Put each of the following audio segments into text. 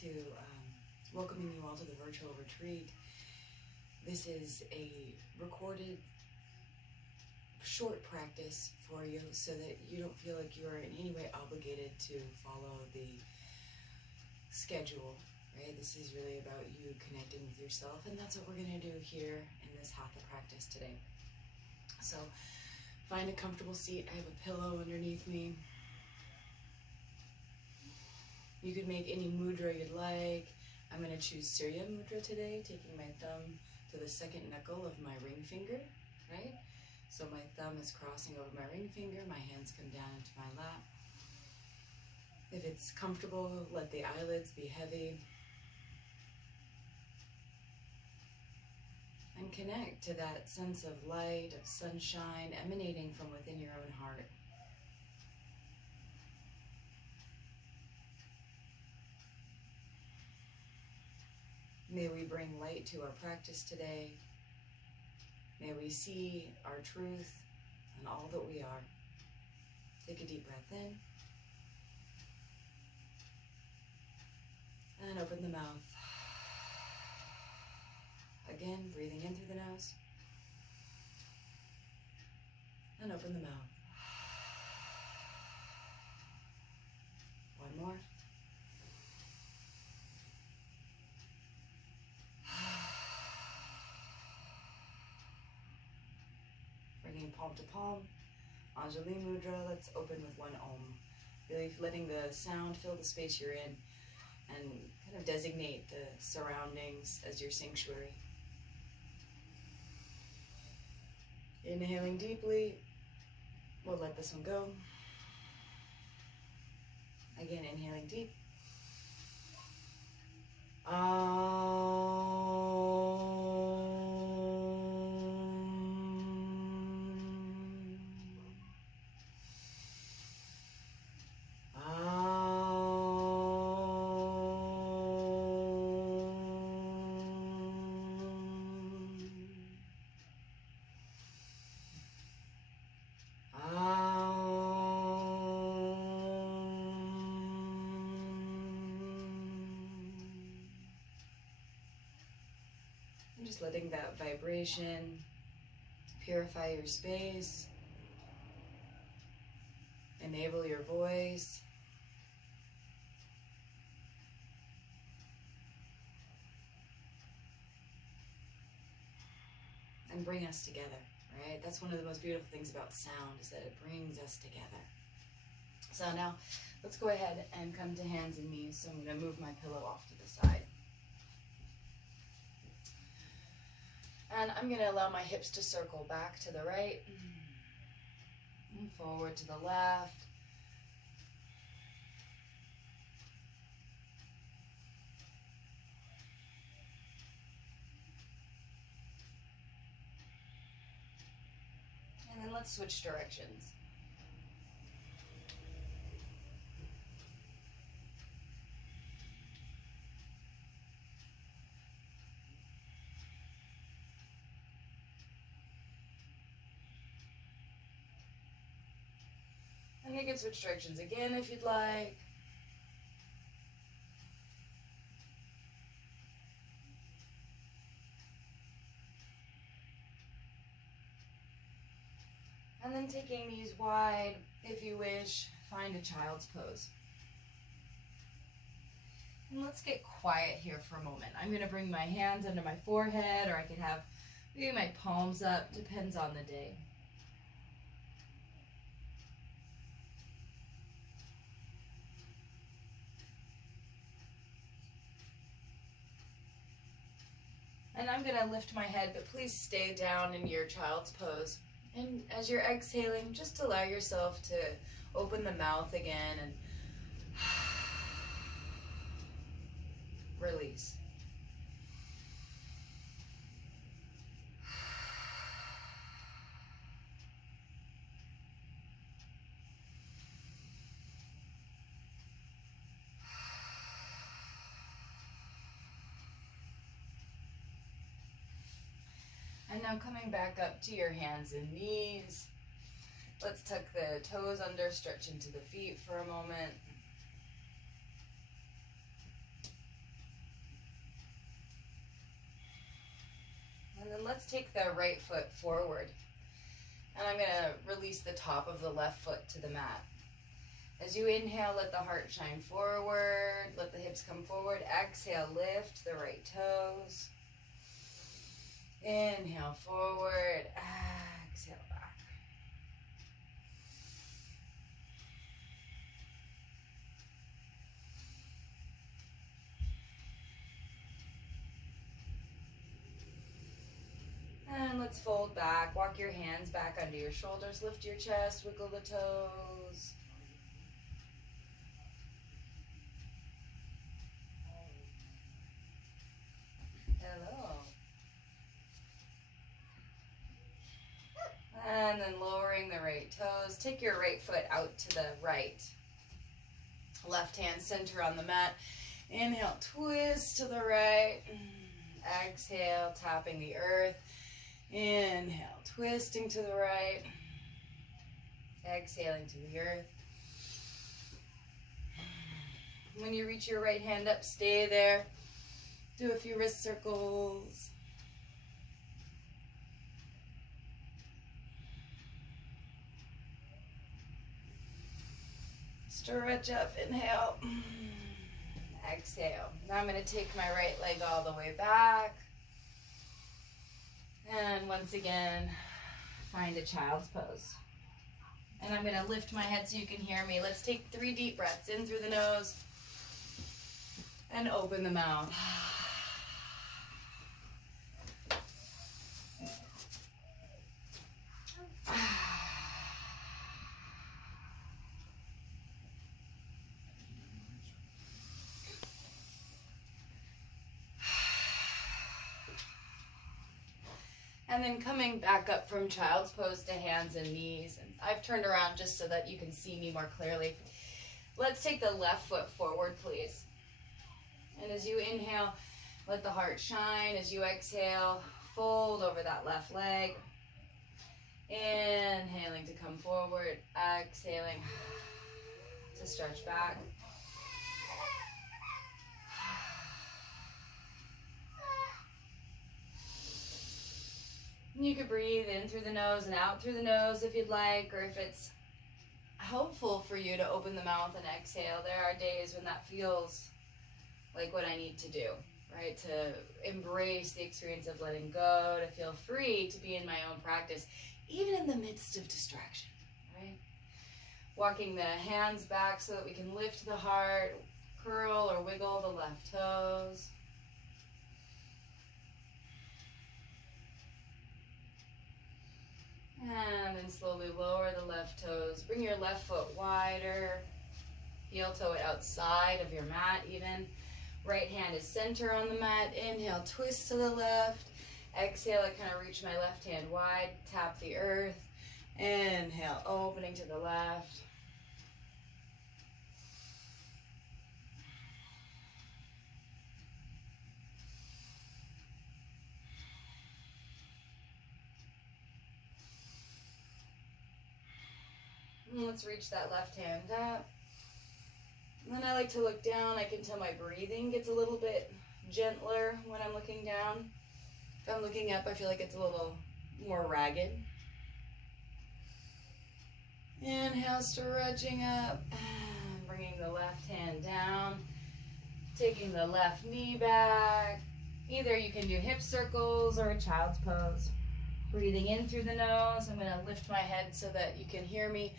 to welcoming you all to the virtual retreat. This is a recorded short practice for you so that you don't feel like you're in any way obligated to follow the schedule, right? This is really about you connecting with yourself, and that's what we're going to do here in this Hatha practice today. So find a comfortable seat. I have a pillow underneath me. You could make any mudra you'd like. I'm going to choose Surya Mudra today, taking my thumb to the second knuckle of my ring finger, right? So my thumb is crossing over my ring finger, my hands come down into my lap. If it's comfortable, let the eyelids be heavy. And connect to that sense of light, of sunshine emanating from within your own heart. May we bring light to our practice today. May we see our truth and all that we are. Take a deep breath in. And open the mouth. Again, breathing in through the nose. And open the mouth. One more. Bringing palm to palm, Anjali Mudra. Let's open with one Om. Really letting the sound fill the space you're in and kind of designate the surroundings as your sanctuary. Inhaling deeply. We'll let this one go. Again, inhaling deep. Just letting that vibration purify your space, enable your voice, and bring us together, right? That's one of the most beautiful things about sound, is that it brings us together. So now let's go ahead and come to hands and knees. So I'm going to move my pillow off to the side. And I'm going to allow my hips to circle back to the right and forward to the left. And then let's switch directions. And you can switch directions again if you'd like. And then taking knees wide, if you wish, find a child's pose. And let's get quiet here for a moment. I'm going to bring my hands under my forehead, or I could have maybe my palms up, depends on the day. And I'm going to lift my head, but please stay down in your child's pose. And as you're exhaling, just allow yourself to open the mouth again and release. And now coming back up to your hands and knees. Let's tuck the toes under, stretch into the feet for a moment. And then let's take the right foot forward. And I'm going to release the top of the left foot to the mat. As you inhale, let the heart shine forward. Let the hips come forward. Exhale, lift the right toes. Inhale forward. Exhale back. And let's fold back. Walk your hands back under your shoulders. Lift your chest. Wiggle the toes. Hello. And then lowering the right toes. Take your right foot out to the right. Left hand center on the mat. Inhale, twist to the right. Exhale, tapping the earth. Inhale, twisting to the right. Exhaling to the earth. When you reach your right hand up, stay there. Do a few wrist circles. Stretch up, inhale. Exhale. Now I'm going to take my right leg all the way back. And once again, find a child's pose. And I'm going to lift my head so you can hear me. Let's take 3 deep breaths in through the nose and open the mouth. And then coming back up from child's pose to hands and knees. And I've turned around just so that you can see me more clearly. Let's take the left foot forward, please. And as you inhale, let the heart shine. As you exhale, fold over that left leg. Inhaling to come forward. Exhaling to stretch back. You could breathe in through the nose and out through the nose if you'd like, or if it's helpful for you to open the mouth and exhale. There are days when that feels like what I need to do, right? To embrace the experience of letting go, to feel free to be in my own practice, even in the midst of distraction, right? Walking the hands back so that we can lift the heart, curl or wiggle the left toes. And then slowly lower the left toes. Bring your left foot wider. Heel toe it outside of your mat even. Right hand is center on the mat. Inhale, twist to the left. Exhale, I kind of reach my left hand wide. Tap the earth. Inhale, opening to the left. And let's reach that left hand up. And then I like to look down. I can tell my breathing gets a little bit gentler when I'm looking down. If I'm looking up, I feel like it's a little more ragged. Inhale, stretching up. And bringing the left hand down. Taking the left knee back. Either you can do hip circles or a child's pose. Breathing in through the nose. I'm going to lift my head so that you can hear me.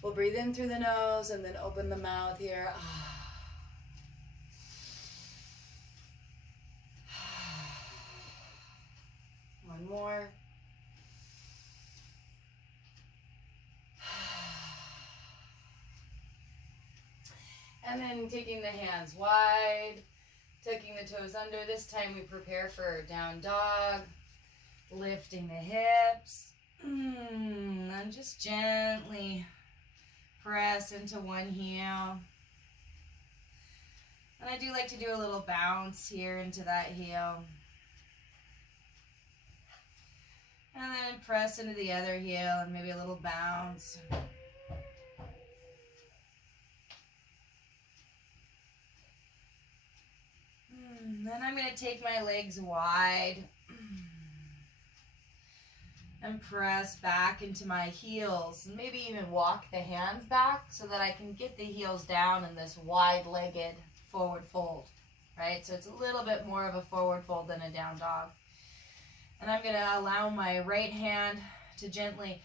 We'll breathe in through the nose and then open the mouth here. One more. And then taking the hands wide, tucking the toes under. This time we prepare for down dog. Lifting the hips. And just gently press into one heel. And I do like to do a little bounce here into that heel. And then press into the other heel and maybe a little bounce. Then I'm going to take my legs wide. and press back into my heels. And maybe even walk the hands back so that I can get the heels down in this wide-legged forward fold, right? So it's a little bit more of a forward fold than a down dog. And I'm going to allow my right hand to gently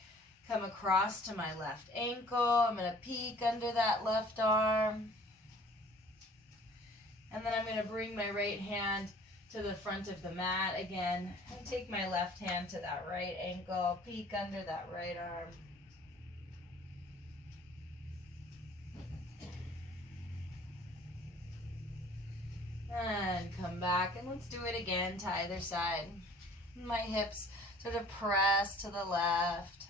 come across to my left ankle. I'm going to peek under that left arm. And then I'm going to bring my right hand to the front of the mat again, and take my left hand to that right ankle, peek under that right arm. And come back, and let's do it again to either side. My hips sort of press to the left.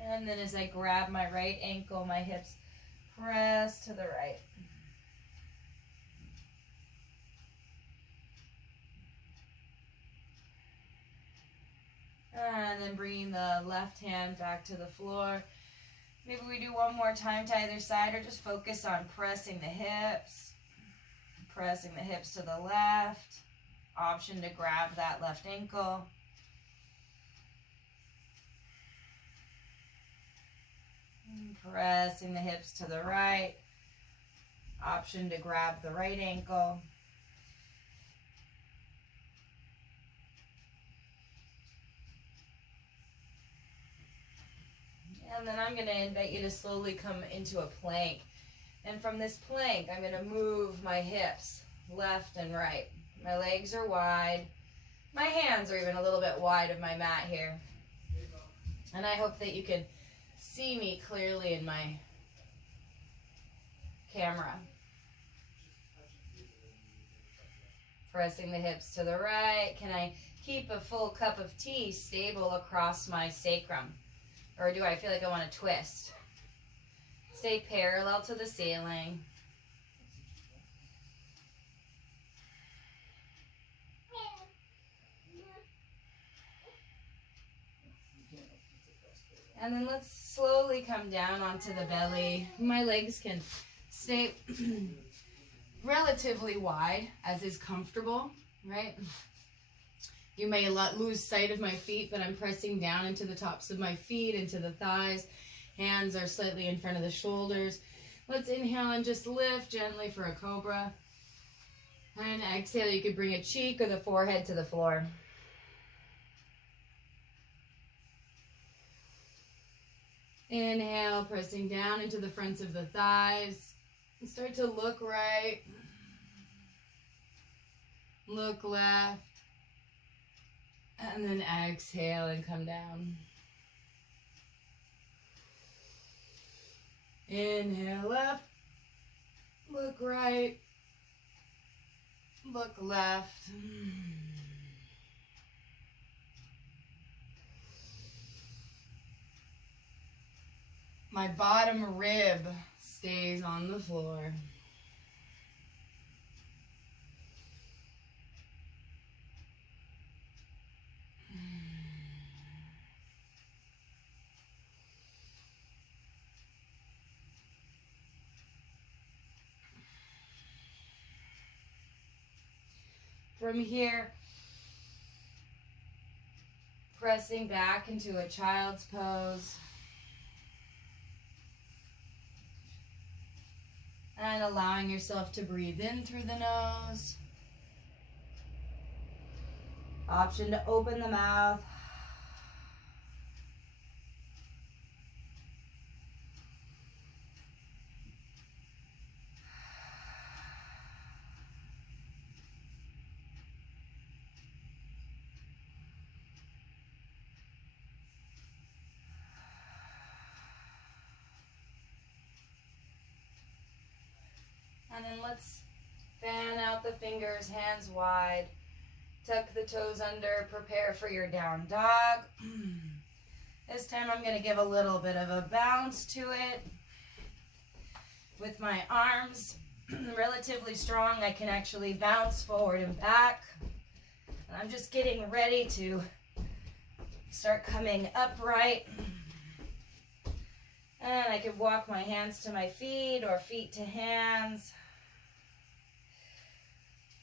And then as I grab my right ankle, my hips press to the right. And then bringing the left hand back to the floor. Maybe we do one more time to either side, or just focus on pressing the hips. Pressing the hips to the left. Option to grab that left ankle. Pressing the hips to the right. Option to grab the right ankle. And then I'm going to invite you to slowly come into a plank. And from this plank, I'm going to move my hips left and right. My legs are wide. My hands are even a little bit wide of my mat here. And I hope that you can see me clearly in my camera. Pressing the hips to the right. Can I keep a full cup of tea stable across my sacrum? Or do I feel like I want to twist? Stay parallel to the ceiling. And then let's slowly come down onto the belly. My legs can stay relatively wide, as is comfortable, right? You may lose sight of my feet, but I'm pressing down into the tops of my feet, into the thighs. Hands are slightly in front of the shoulders. Let's inhale and just lift gently for a cobra. And exhale, you could bring a cheek or the forehead to the floor. Inhale, pressing down into the fronts of the thighs. And start to look right. Look left. And then exhale and come down. Inhale up. Look right. Look left. My bottom rib stays on the floor. From here, pressing back into a child's pose. And allowing yourself to breathe in through the nose. Option to open the mouth. And then let's fan out the fingers, hands wide. Tuck the toes under, prepare for your down dog. This time I'm going to give a little bit of a bounce to it. With my arms relatively strong, I can actually bounce forward and back. And I'm just getting ready to start coming upright. And I could walk my hands to my feet or feet to hands.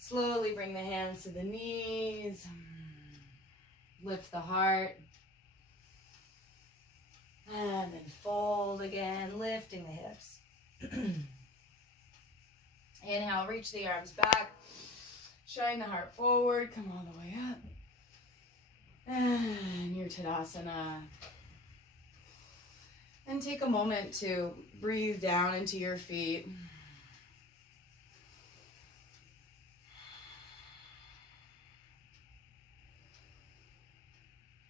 Slowly bring the hands to the knees. Lift the heart. And then fold again, lifting the hips. Inhale, reach the arms back. Shine the heart forward. Come all the way up. And your Tadasana. And take a moment to breathe down into your feet.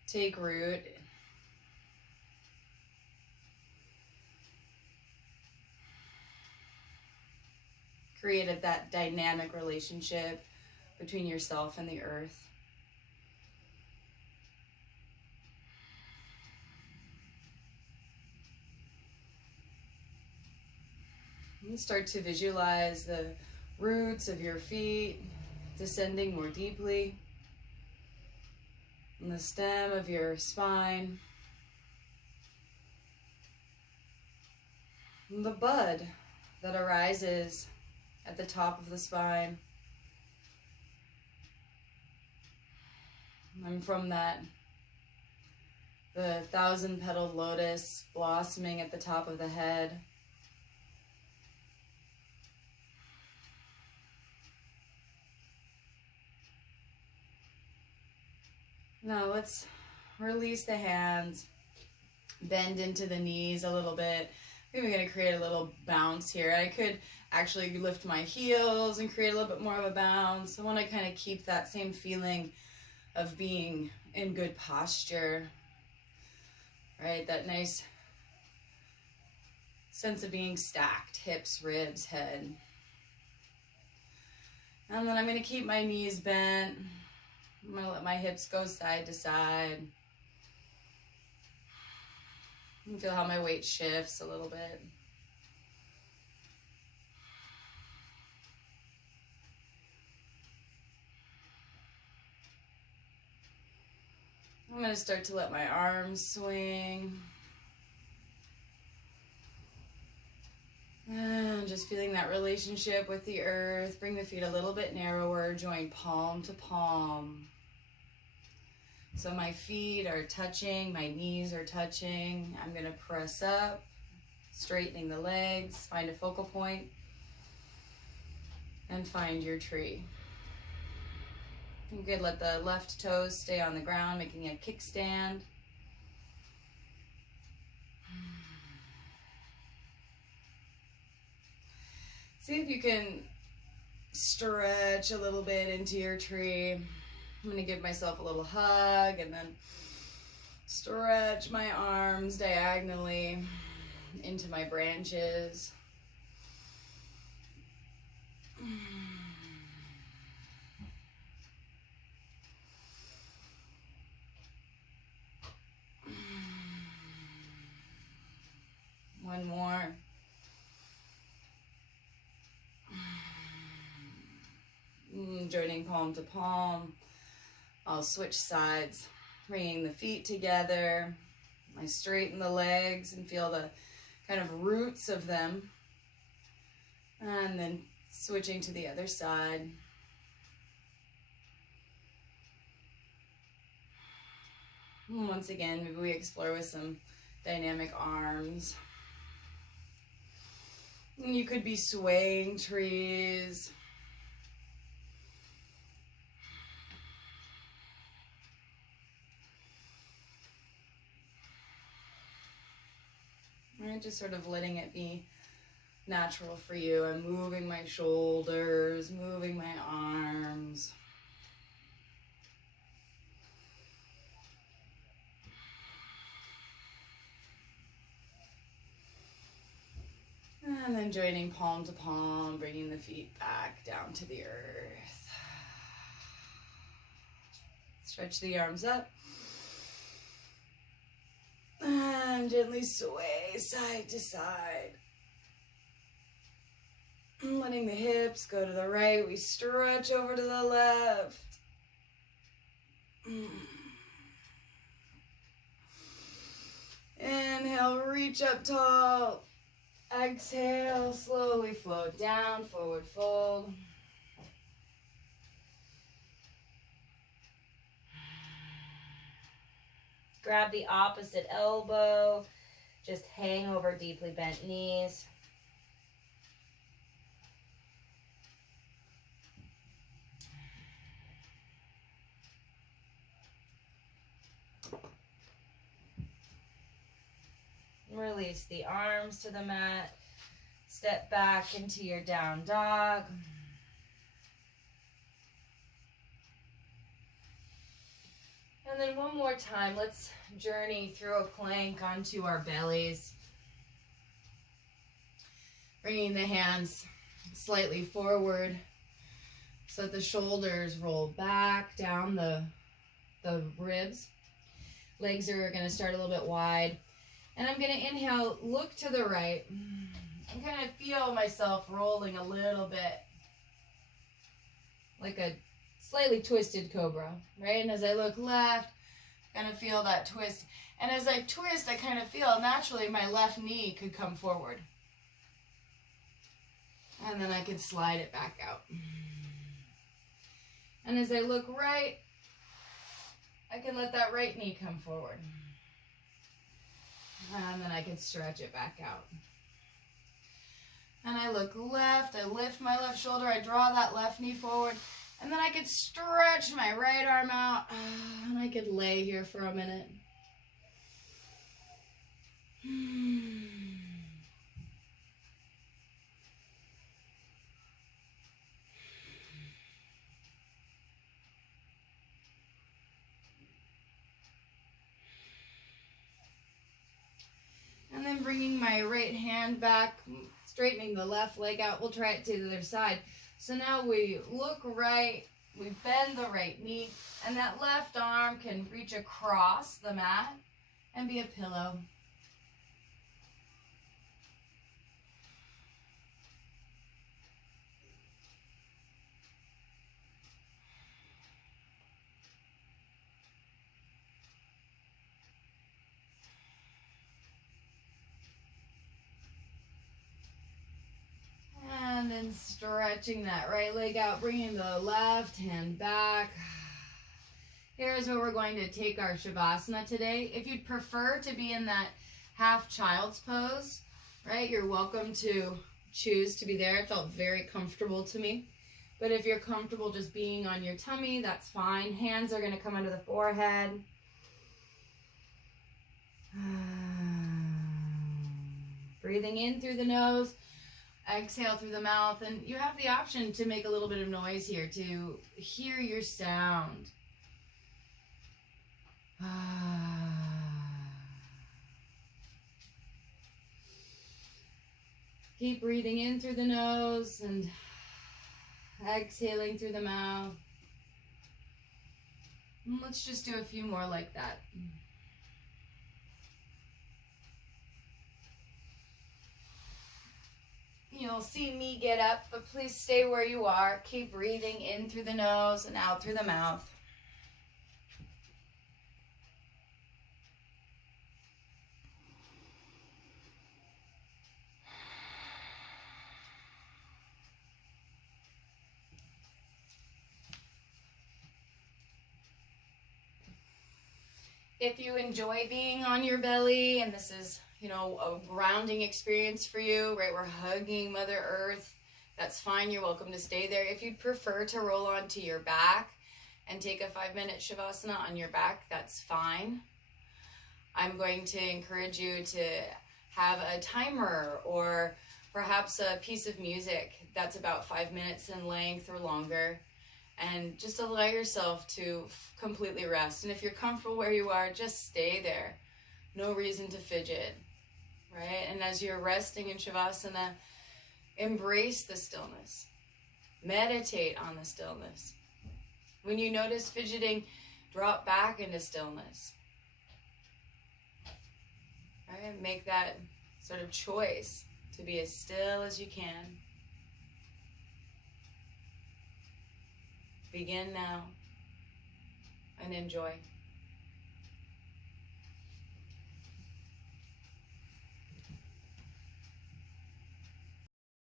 Take root. Created that dynamic relationship between yourself and the earth. And start to visualize the roots of your feet descending more deeply. And the stem of your spine. And the bud that arises at the top of the spine. And from that, the 1,000-petaled lotus blossoming at the top of the head. Now let's release the hands, bend into the knees a little bit. I think we're going to create a little bounce here. I could actually lift my heels and create a little bit more of a bounce. I want to kind of keep that same feeling of being in good posture, right? That nice sense of being stacked, hips, ribs, head. And then I'm going to keep my knees bent. I'm going to let my hips go side to side. And feel how my weight shifts a little bit. I'm going to start to let my arms swing. And just feeling that relationship with the earth. Bring the feet a little bit narrower. Join palm to palm. So my feet are touching, my knees are touching. I'm going to press up, straightening the legs, find a focal point, and find your tree. You could let the left toes stay on the ground, making a kickstand. See if you can stretch a little bit into your tree. I'm going to give myself a little hug and then stretch my arms diagonally into my branches. One more. Joining palm to palm. I'll switch sides, bringing the feet together. I straighten the legs and feel the kind of roots of them. And then switching to the other side. And once again, maybe we explore with some dynamic arms. And you could be swaying trees. Right, just sort of letting it be natural for you. I'm moving my shoulders, moving my arms. And then joining palm to palm, bringing the feet back down to the earth. Stretch the arms up. And gently sway side to side. Letting the hips go to the right. We stretch over to the left. Inhale, reach up tall. Exhale, slowly float down, forward fold. Grab the opposite elbow. Just hang over deeply bent knees. Release the arms to the mat. Step back into your down dog. And then one more time, let's journey through a plank onto our bellies. Bringing the hands slightly forward so that the shoulders roll back down the ribs. Legs are going to start a little bit wide. And I'm going to inhale, look to the right. And kind of feel myself rolling a little bit like a slightly twisted cobra, right? And as I look left, kind of feel that twist. And as I twist, I kind of feel naturally my left knee could come forward. And then I can slide it back out. And as I look right, I can let that right knee come forward. And then I can stretch it back out. And I look left, I lift my left shoulder, I draw that left knee forward, and then I could stretch my right arm out, and I could lay here for a minute. And then bringing my right hand back, straightening the left leg out. We'll try it to the other side. So now we look right, we bend the right knee, and that left arm can reach across the mat and be a pillow. And then stretching that right leg out, bringing the left hand back. Here's where we're going to take our Shavasana today. If you'd prefer to be in that half child's pose, right, you're welcome to choose to be there. It felt very comfortable to me. But if you're comfortable just being on your tummy, that's fine. Hands are going to come under the forehead. Breathing in through the nose. Exhale through the mouth, and you have the option to make a little bit of noise here to hear your sound. Keep breathing in through the nose and exhaling through the mouth. And let's just do a few more like that. You'll see me get up, but please stay where you are. Keep breathing in through the nose and out through the mouth. If you enjoy being on your belly, and this is a grounding experience for you, right? We're hugging Mother Earth. That's fine. You're welcome to stay there. If you'd prefer to roll onto your back and take a 5-minute Shavasana on your back, that's fine. I'm going to encourage you to have a timer or perhaps a piece of music that's about 5 minutes in length or longer, and just allow yourself to completely rest. And if you're comfortable where you are, just stay there. No reason to fidget. Right? And as you're resting in Shavasana, embrace the stillness. Meditate on the stillness. When you notice fidgeting, drop back into stillness. Right? Make that sort of choice to be as still as you can. Begin now and enjoy.